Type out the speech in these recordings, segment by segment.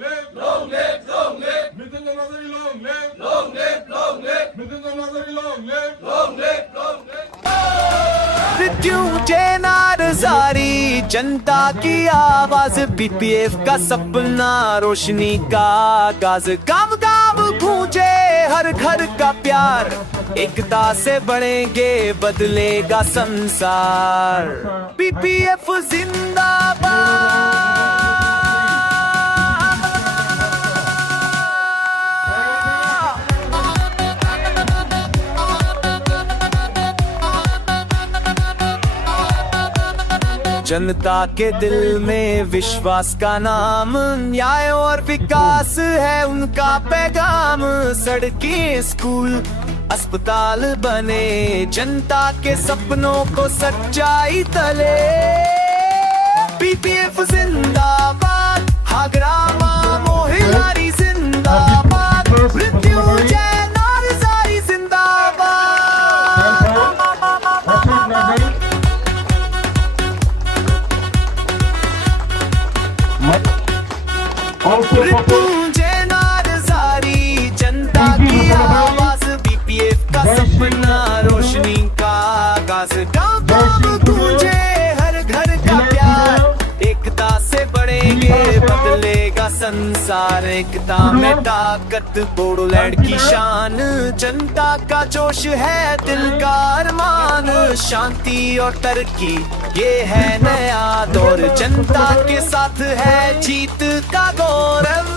live. Long live, long live. Mridunjay Nazari, long live. Long live, long live. Mridunjay Nazari, long live. Long live, long live. Mrityunjay Narzary जनता की आवाज PPF का सपना रोशनी का आगाज गांव गांव गूंजे हर घर का प्यार एकता से बढ़ेंगे बदलेगा संसार पीपीएफ जिंदाबाद जनता के दिल में विश्वास का नाम न्याय और विकास है उनका पैगाम सड़कें स्कूल अस्पताल बने जनता के सपनों को सच्चाई तले पीपीएफ जिंदाबाद हाग्रामा मोहिलारी जिंदाबाद मृत्युंजय नारजारी जिंदाबाद मृत्युंजय नारजारी जनता की आवाज पीपीएफ का सपना रोशनी का आगाज गांव गांव गूंजे हर घर का प्यार एकता से बढ़ेंगे बदलेगा संसार एकता में ताकत बोडोलैंड की शान जनता का जोश है दिल का अरमान शांति और तरक्की ये है नया दौर जनता के साथ है जीत का गौरव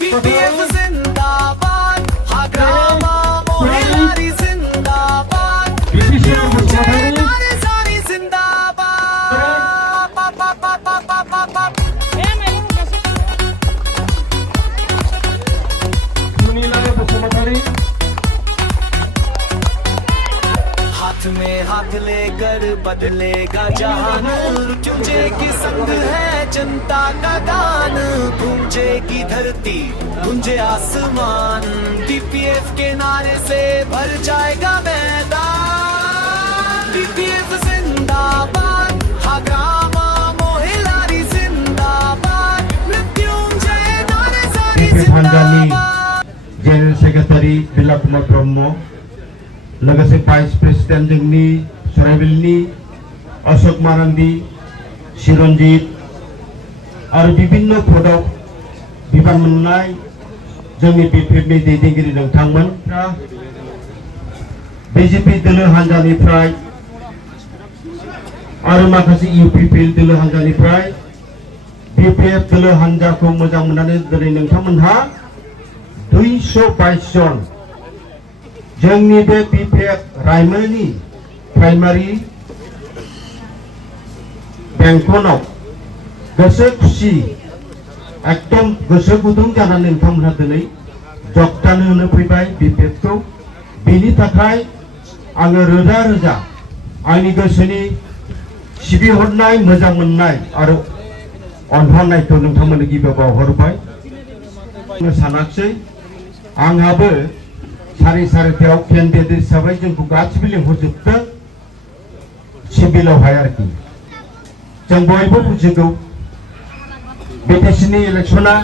पीपीएफ जिंदाबाद हाग्रामा मोहिलारी जिंदाबाद मृत्युंजय नारजारी जिंदाबाद हाथ में हाथ लेकर बदलेगा जहान मृत्युंजय की संग है जनता का गान गूंजेगी धरती गूंजे आसमान पीपीएफ के नारे से भर जाएगा मैदान पीपीएफ जिंदाबाद हाग्रामा मोहिलारी जिंदाबाद मृत्युंजय नारजारी जिंदाबाद जेनेरेल सेक्रेटारि बिला कुमार ब्रह्म लोगोसे भाइस प्रेसिडेंट जोंनि सराइबिलनि अशोक मारांडी चिरंजीत और विभिन्न पदआव बिबान मोननाय जोंनि बीपीएफनि दैदेनगिरि नोंथांमोनफ्रा बीजेपी दोलो हान्जानिफ्राय आरो माखासे इउपिपिएल दोलो हान्जानिफ्राय बीपीएफ दोलो हान्जाखौ मोजां मोननानै दिनै नोंथांमोनहा 222 जन जोंनि बे बीपीएफ रायमोनी प्राइमारी बेंखनाव गोसो खुसि एकदम गोसो गुदुं जानानै नोंथांमोनहा दिनै जगदान होनो फैबाय बीपीएफखौ बेनि थाखाय आङो रोजा रोजा आंनि गोसोनि सिबिहरनाय मोजां मोननाय आरो अनहरनायखौ नोंथांमोननो गिबियाव बावहरबाय आङो सानाखिसै आंहाबो सारिथायाव केन्डिडेट हिसाबै जोंखौ गासिबो लिंहरजोबदों सिभिलावहाय आरोखि जों बयबो बुजिगौ बिटिसिनि इलेक्शना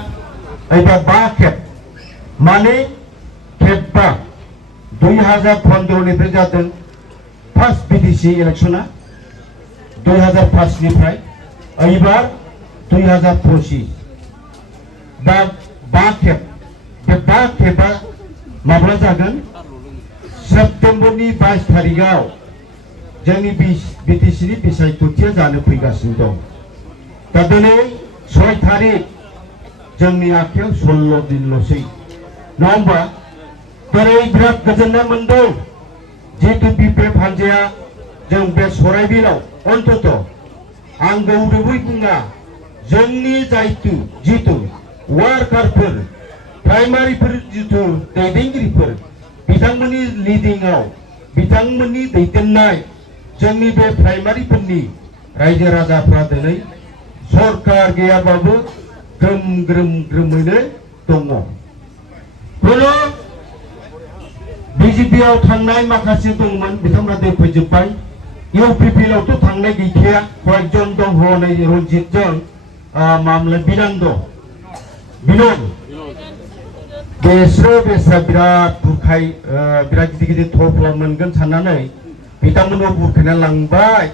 एबा 5 खेब माने खेबबा 2015 निफ्राय जादों फार्स्ट बिटिसि इलेक्शना 2005 निफ्राय एबार 2025 दा 5 खेब बे 5 खेबा माब्ला जागोन सेप्टेम्बरनि 22 तारिखआव जोंनि बिटिसिनि बिसायख'थिया जानो फैगासिनो दं दा दिनै 6 तारिख जोंनि आखायाव 16 दिनल'सै नङा होमबा दिनै बिराद गोजोननाय मोनदों जिहेतु बीपीएफ हान्जाया जों बे सराइबिलाव अन्तत आं गौरबै बुङा जोंनि जितु वार्कारफोर प्राइमारिफोर जितु दैदेनगिरिफोर बिथांमोननि लिडिंआव बिथांमोननि दैदेननाय जोंनि बे प्राइमारिफोरनि रायजो राजाफ्रा दिनै सरकार गैयाबाबो ग्रोम ग्रोमैनो दङ बोलो बीजेपीआव थांनाय माखासे दंमोन बिथांमोना दोनफैजोब्बाय इउपिपिएलआवथ' थांनाय गैखाया कयेकजन दं हनै रन्जितजों मामला बिनांद बिनोद बेसरो बेसरा बिराद बुरखाय बिराद गिदिर गिदिर थरफ्ला मोनगोन साननानै बिथांमोनाव बुरखायना लांबाय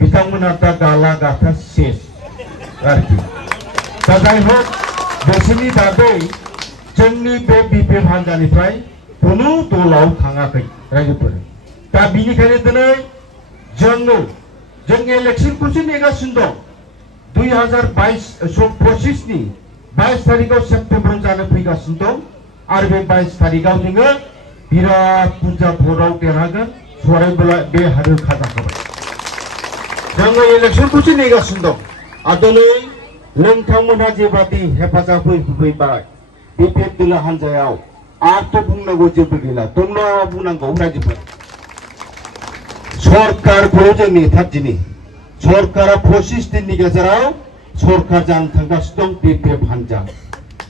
बिथांमोना दा गाला गाथा सेस आरोखि दा जाय हक बेसोरनि बागै जोंनि बे बिपिएफ हान्जानिफ्राय कुनु दलाव थाङाखै रायजोफोर दा बिनिखायनो दिनै जों इलेक्सनखौसो नेगासिनो दं 2025 नि 22 तारिखाव सेप्तेम्बराव जानो फैगासिनो दं आरो बे 22 तारिखाव जोङो बिराद बुरजा भटआव देरहागोन सरायबोला बे रोखा जाखाबाय जोङो इलेक्सनखौसो नेगासिनो दं आरो दिनै नोंथांमोनहा जेबादि हेफाजाब होफैबाय बिपिएफ दोलो हान्जायाव आरोथ' बुंनांगौ जेबो गैला दंल' बुंनांगौ रायजोफोर सरकारखौ जों नेथारदिनि सरकारा 25 दिननि गेजेराव सरकार जानो थांगासिनो दं बिपिएफ हान्जा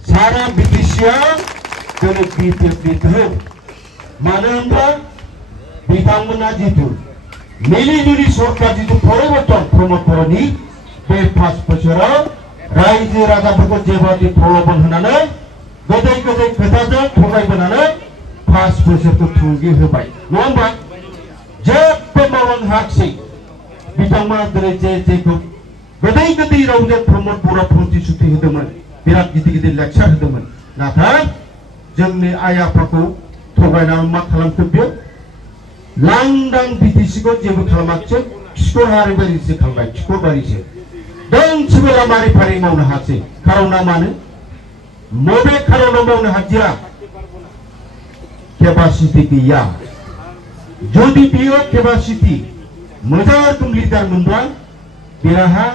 सारा बिटिसिआव दिनै बिपिएफनि धोरोम मानो होनब्ला बिथांमोना जिथु मिलिजुलि सरकार जिथु परिबर्तन प्रमद बर'नि बे 5 बोसोराव रायजो राजाफोरखौ जेबादि प्रलोभन होनानै गोदै गोदै खोथाजों थगायबोनानै 5 बोसोरखौ थुंगि होबाय नङा होमबा जेबो मावनो हायाखिसै बिथांमोना दिनै जेखौ गोदै गोदै रावजों प्रमद बर' प्रतिश्रुति होदोंमोन बिराद गिदिर गिदिर लेक्सार होदोंमोन नाथाय जोंनि आइ आफाखौ थगायनानै मा खालामखो बेयो लांदां बिटिसिखौ जेबो खालामाखिसै खिखरहारिबारिसो खालामबाय खिखरबारिसो दोंसेबो लामारि फारि मावनो हायासै खार'ना मानो मबे खार'नाव मावनो हादिया केपासिटि गैया जुदि बियो केपासिटि मोजां रोखोम लिडार मोनब्ला बिराहा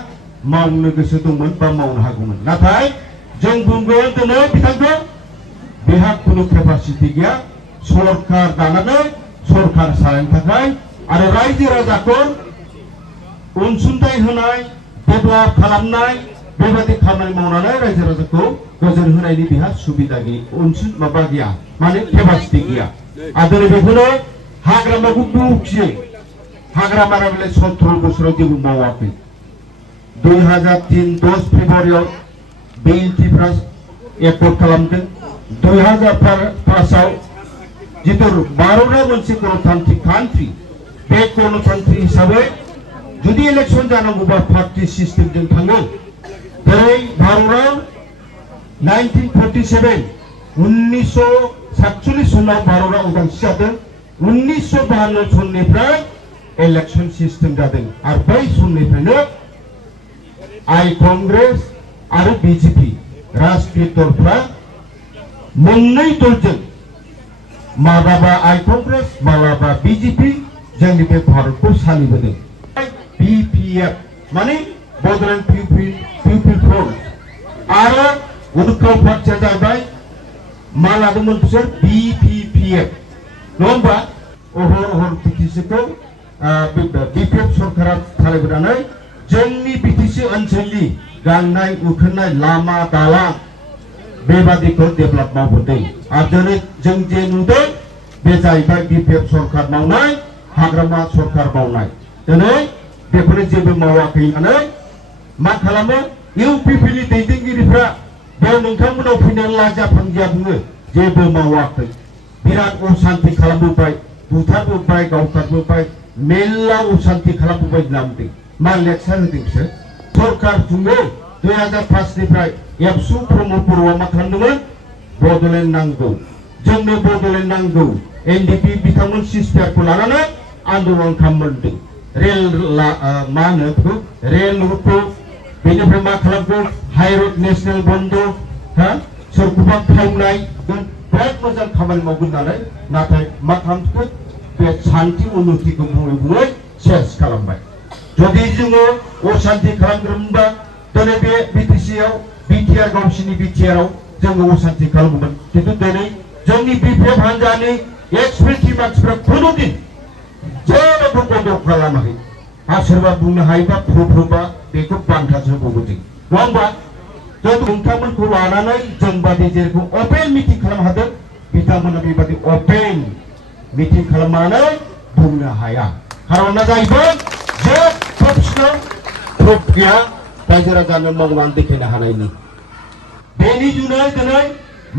मावनो गोसो दंमोन बा मावनो हागौमोन नाथाय जों बुंगोन दिनै बिथांखौ बेहा खुनु केपासिटि गैया सरकार दानानै सरकार सालायनो थाखाय आरो रायजो राजाखौ अनसुंथाइ होनाय डेभेलप खालामनाय बेबादि खामानि मावनानै रायजो राजाखौ गोजोन होनायनि बेहा सुबिदा गैया माबा गैया माने केपासिटि गैया आरो बेखौनो हाग्रामाखौ बुखियो हाग्रामारा बेलाय 17 बोसोराव जेबो मावाखै 2003-10 फेब्रुवारियाव बिएलटिफ्रा एकर्ड खालामदों 2005 आव जितु भारतआ मोनसे गणतान्त्रिक कान्ट्रि बे गणतान्त्रिक हिसाबै जुदि इलेक्सन जानांगौबा पार्टी सिस्टेमजों थाङो जेरै भारतआव 1947 1947 सनाव भारतआ उदांस्रि जादों 1952 सननिफ्राय इलेक्शन सिस्टेम जादों आरो बै समनिफ्रायनो आइ कांग्रेस आरो बीजेपी राष्ट्रीय दलफ्रा मोननै दलजों मालाबा आइ कांग्रेस मालाबा बीजेपी जोंनि बे भारतखौ सालिबोदों बीपीएफ माने बड'लेण्ड पिपल फ्रन्ट आरो उदखाव पार्टिया जाबाय मा लादोंमोन बिसोर बीपीपीएफ नङा होमबा अहर बिटिसिखौ बिपिएफ सरकारा सालायबोनानै जोंनि बिटिसि ओनसोलनि गांनाय उखैनाय लामा दालां बेबादिखौ डेभेलप मावबोदों आरो दिनै जों जे नुदों बे जाहैबाय बिपिएफ सरकार मावनाय हाग्रामा सरकार मावनाय दिनै बेफोरो जेबो मावाखै होननानै मा खालामो इउपिपिनि दैदेनगिरिफ्रा बेयाव नोंथांमोनाव फैनानै लाजा फांजिया बुङो जेबो मावाखै बिराद असान्ति खालामबोबाय बुथारबोबाय गावथारबोबाय मेल्ला असान्ति खालामबोबाय होनना बुंदों मा लेक्सार होदों बिसोर सरकार खुङो 2005 निफ्राय एबसु प्रमद बर'आ मा खालामदोंमोन बड'लेण्ड नांगौ जोंनो बड'लेण्ड नांगौ एनडिपि बिथांमोन सिस्टारखौ लानानै आन्दलन खालामदों रेल मा होनो बेखौ रेल रुटखौ बेनिफ्राय मा खालामखो हाइरड नेशनेल बन्द सोरखौबा खावनाय बिराद मोजां खामानि मावगोन होननानै नाथाय मा खालामखो बे शान्ति उन्नतिखौ बुङै बुङै सेस खालामबाय जुदि जोङो अशान्ति खालामग्रोमोनबा दिनै बे बिटिसिआव बिटिआर गावसिनि बिटिआरआव जोङो अशान्ति खालामगौमोन खिन्थु दिनै जोंनि बिपिएफ हान्जानि एक्सपिरियेन्स मानसिफ्रा खुनु दिन जेबो बन्द खालामाखै आरो सोरबा बुंनो हायोबा प्रुफ होबा बेखौ बान्थासो होबावगोन जों नङा होमबा जों नोंथांमोनखौ लानानै जों बादि जेरखम अपेन मिटिं खालामनो हादों बिथांमोना बेबादि अपेन मिटिं खालामनानै बुंनो हाया खारना जाहैबाय जेबो प्रुफ गैया रायजो राजानो मावनानै देखायनो हानायनि बेनि जुनै दिनै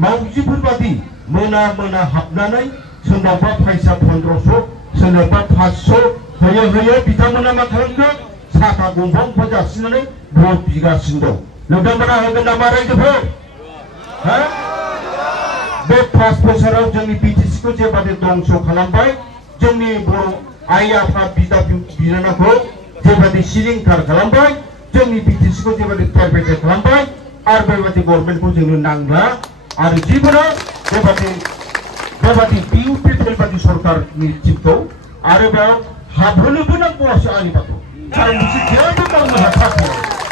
मावजिफोरबादि मोना मोना हाबनानै सोरनावबा फैसा 1500 सोरनावबा 500 होयै होयै बिथांमोना मा खालामदों साखा गंफांफोर जासिनानै भट बिगासिनो दं नोंथांमोना होगोन नामा रायजोफोर हा बे 5 बोसोराव जोंनि बिटिसिखौ जेबादि दंस खालामबाय जोंनि बर' आइ आफा बिदा बिनानावखौ जेबादि सिलिंखार खालामबाय जोंनि बिटिसिखौ जेबादि प्राइभेटाइज खालामबाय आरो बेबादि गभर्नमेन्टखौ जोंनो नांला आरो जिबनाव बेबादि बिउटिफुल बादि सरकारनि टिमखौ आरोबाव हाबहोनोबो नांगौआसो आंनिबाथ' खारन बिसोर जेबो मावनो हाथाराखै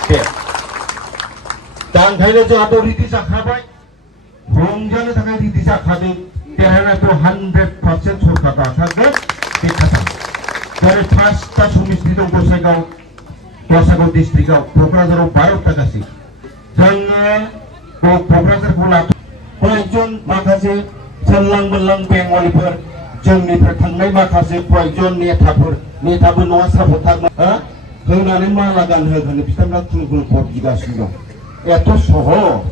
दे दा ओंखायनो जोंहाथ' रेडि जाखाबाय रंजानो थाखाय रेडि जाखादों देरहानायखौ 100% सरकार दाखागोन बे खोथा जेरै 5टा समिति दं गसाइगाव डिस्ट्रिक्टआव क'क्राझाराव 12टा गासै जोङो क'क्राझारखौ लाथों कयेकजन माखासे सनलां मोनलां बेंगलिफोर जोंनिफ्राय थांनाय माखासे कयेकजन नेताबो नङा सापर्टारमोन होनानै माला गानहोगोन बिथांमोना खुनु भट बिगासिनो दं एथ' सहज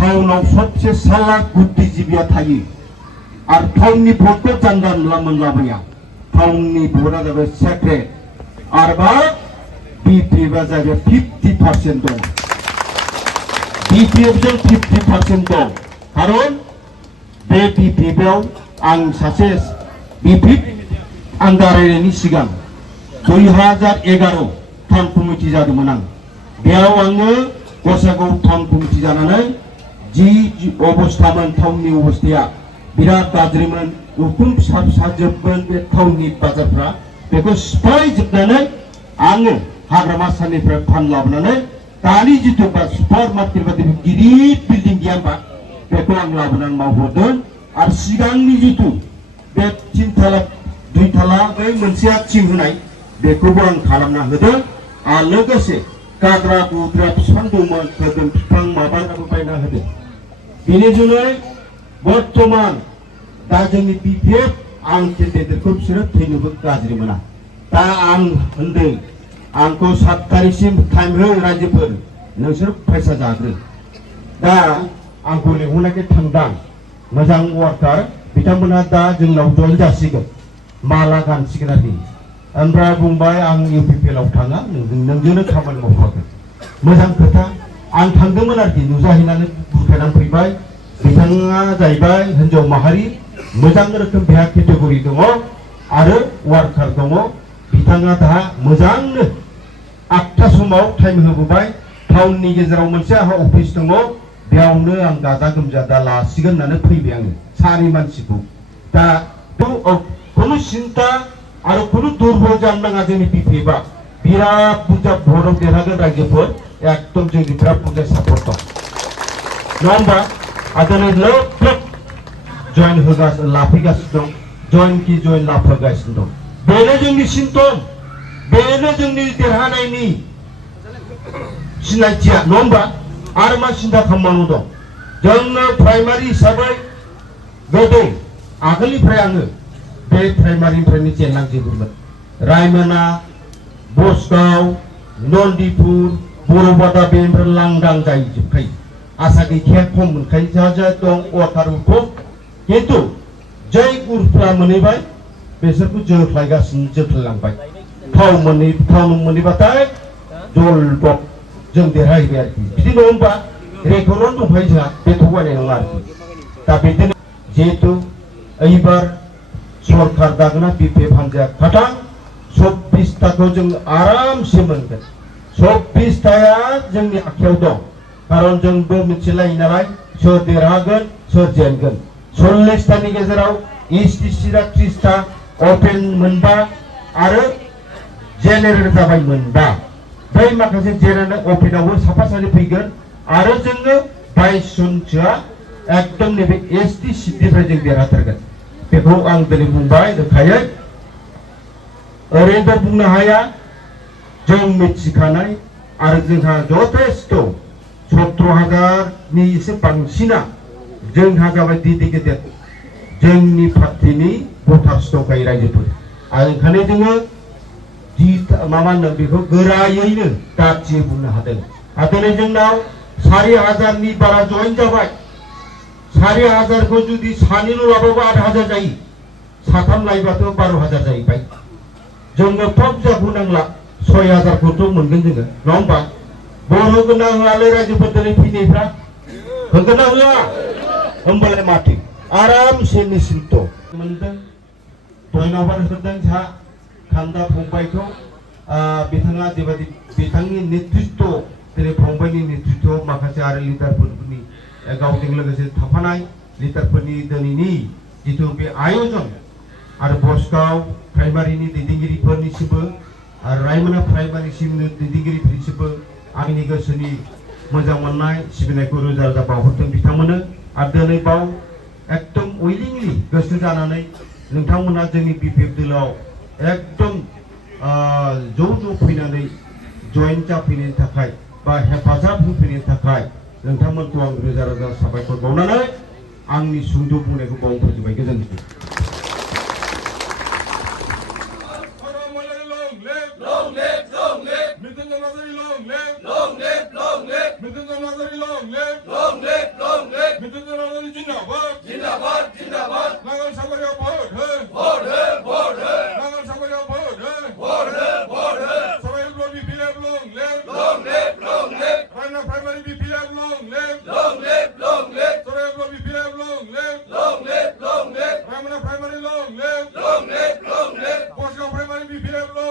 टाउनाव सबसे सालाक बुद्धिजीबिया थायो आरो टाउननि भटखौ जानला मोनलाबोया टाउननि भटआ जाबाय सेक्रेट आरोबा बिपिएफआ जाबाय 50% दं बिपिएफजों 50% दं खारन बे बिपिएफआव आं सासे बिपिएफ आं दारायनायनि सिगां 2011 टाउन कमिटि जादोंमोन आं बेयाव आङो गसाइगाव टाउन कमिटि जानानै जी अबस्थामोन टाउननि अबस्थाया बिराद गाज्रिमोन उखुम फिसा जोबमोन बे टाउननि बाजारफ्रा बेखौ सिफायजोबनानै आङो हाग्रामा सानिफ्राय फान लाबोनानै दानि जिथु सुपार मार्केट बादि गिदिर बिल्डिं गैया होनबा बेखौ आं लाबोनानै मावहरदों आरो सिगांनि जिथु बे 3 थाला 2 थाला बै मोनसेया थिं होनाय बेखौबो आं खालामना होदों आरो लोगोसे गाद्रा गुद्रा बिफां दंमोन गोदोम बिफां माबानाबो बायना होदों बेनि जुनै बर्तमान दा जोंनि बिपिएफ आं केन्डिडेटखौ बिसोरो थैनोबो गाज्रि मोना दा आं होनदों आंखौ 7 तारिखसिम टाइम हो रायजोफोर नोंसोर फैसा जाग्रो दा आंखौ लेंहरनायखाय थांदां मोजां वार्कार बिथांमोनहा दा जोंनाव जइन जासिगोन माला गानसिगोन आरोखि ओमफ्राय बुंबाय आं इउपिपिएलआव थाङा नोंजोंनो खामानि मावफागोन मोजां खोथा आं थांदोंमोन आरोखि नुजाहैनानै बुरखायनानै फैबाय बिथाङा जाहैबाय हिन्जाव माहारि मोजां रोखोम बेहा केटेगरि दङ आरो वार्कार दङ बिथाङा दा मोजांनो 8टा समाव टाइम होबोबाय टाउननि गेजेराव मोनसे आंहा अफिस दङ बेयावनो आं गाजा गोमजा दा लासिगोन होननानै फैबाय आङो सानै मानसिखौ दा खुनु सिन्था आरो खुनु दुर्बल जानो नाङा जोंनि बिपिएफआ बिराद बुरजा भटआव देरहागोन रायजोफोर एकदम जोंनि बिराद बुरजा सापर्ट दं नङा होमबा आदानै लोब जइन होगासिनो लाफैगासिनो दं जइन लाफैगासिनो दं बेनो जोंनि सिम्पटम बेनो जोंनि देरहानायनि सिनायथिया नङा होमबा आरो मा सिन्था खालामनांगौ दं जोंनो प्राइमारि हिसाबै गोदो आगोलनिफ्राय आङो बे प्राइमारिनिफ्रायनो जेनलांजोबोमोन रायमना बसगाव नन्दिपुर बर'बादा बेनिफ्राय लांदां जाहैजोबखायो आसा गैखाया खम मोनखायो जा दं वाटारखौ खिन्थु जाय गुरुफ्रा मोनहैबाय बेसोरखौ जोख्लायलांबाय टाउन मोनहैबाथाय जलबब जों देरहाहैबाय आरोखि बिदि नङा होमबा रेकर्डआवनो दंखायो जोंहा बे थगायनाय नङा आरोखि दा बिदिनो जिहेतु एबार सरकार दागोना बिपिएफ हान्जाया खाथां 24टाखौ जों आरामसे मोनगोन 24टाया जोंनि आखायाव दं खारन जोंबो मिथिलायो नालाय सोर देरहागोन सोर जेनगोन 40टानि गेजेराव एसटिसिआ 30टा अपेन मोनबा आरो जेनेरेल जाबाय मोनबा बै माखासे जेनेरेल अपेनावबो साफा सानै फैगोन आरो जोङो 22 जनसोआ एकदम नैबे एसटि सिटनिफ्राय जों देरहाथारगोन बेखौ आं दिनै बुंबाय रोखायै ओरैनो बुंनो हाया जों मिथिखानाय आरो जोंहा जथेस्थ 17,000नि एसे बांसिना जोंहा जाबाय डेडिकेटेड जोंनि पार्टिनि भटार्स दंखायो रायजोफोर आरो ओंखायनो जोङो माबा होनो बेखौ गोरायैनो दाथियै बुंनो हादों आरो दिनै जोंनाव 4,000 बारा जइन जाबाय 4,000 को जुदि सानैल' लाबाबो 8,000 जायो साथाम लायोबाथ' 12,000 जाहैबाय जोङो थब जाबोनांला 6,000 खौथ' मोनगोन जोङो नङा होमबा बर' गोनां होआलै रायजोफोर दिनै फैनायफ्रा होगोन ना होआ होमबालाय माथो आरामसे निश्चिन्त मोनदों धन्यबाद होदों जोंहा खान्दा फंबायखौ बिथाङा जेबादि बिथांनि नेतृत्व दिनै फंबायनि नेतृत्व माखासे आरो लिडारफोरनि गावजों लोगोसे थाफानाय लिडारफोरनि दिनैनि जिथु बे आयोजन आरो बसगाव प्राइमारिनि दैदेनगिरिफोरनिसिमबो आरो रायमना प्राइमारिसिम दैदेनगिरिफोरनिसिमबो आंनि गोसोनि मोजां मोननाय सिबिनायखौ रोजा रोजा बावहरदों बिथांमोननो आरो दिनै बाव एकदम उइलिंलि गोसो जानानै नोंथांमोना जोंनि बिपिएफ दलाव एकदम ज' फैनानै जयेन जाफैनायनि थाखाय बा हेफाजाब होफैनायनि थाखाय नोंथांमोनखौ आं रोजा रोजा साबायखर बावनानै आंनि सुंद' बुंनायखौ बावनो फोजोबबाय गोजोन्थों Long live, long live. Mithun Nazari long live. Long live, long live. Mithun Nazari long live. Long live, long live. Mithun Nazari Jindabad. Jindabad, Jindabad. Nagal Sabariya vote hai. Vote hai, vote hai. Nagal Sabariya vote hai. Vote hai, vote hai. Sarai Bloody BPF long live. Long live, long live. Raina Primary BPF long live. Long live, long live. Sarai Bloody BPF long live. Long live, long live. Ramana Primary long live. Long live, long live. Bosgaon Primary BPF long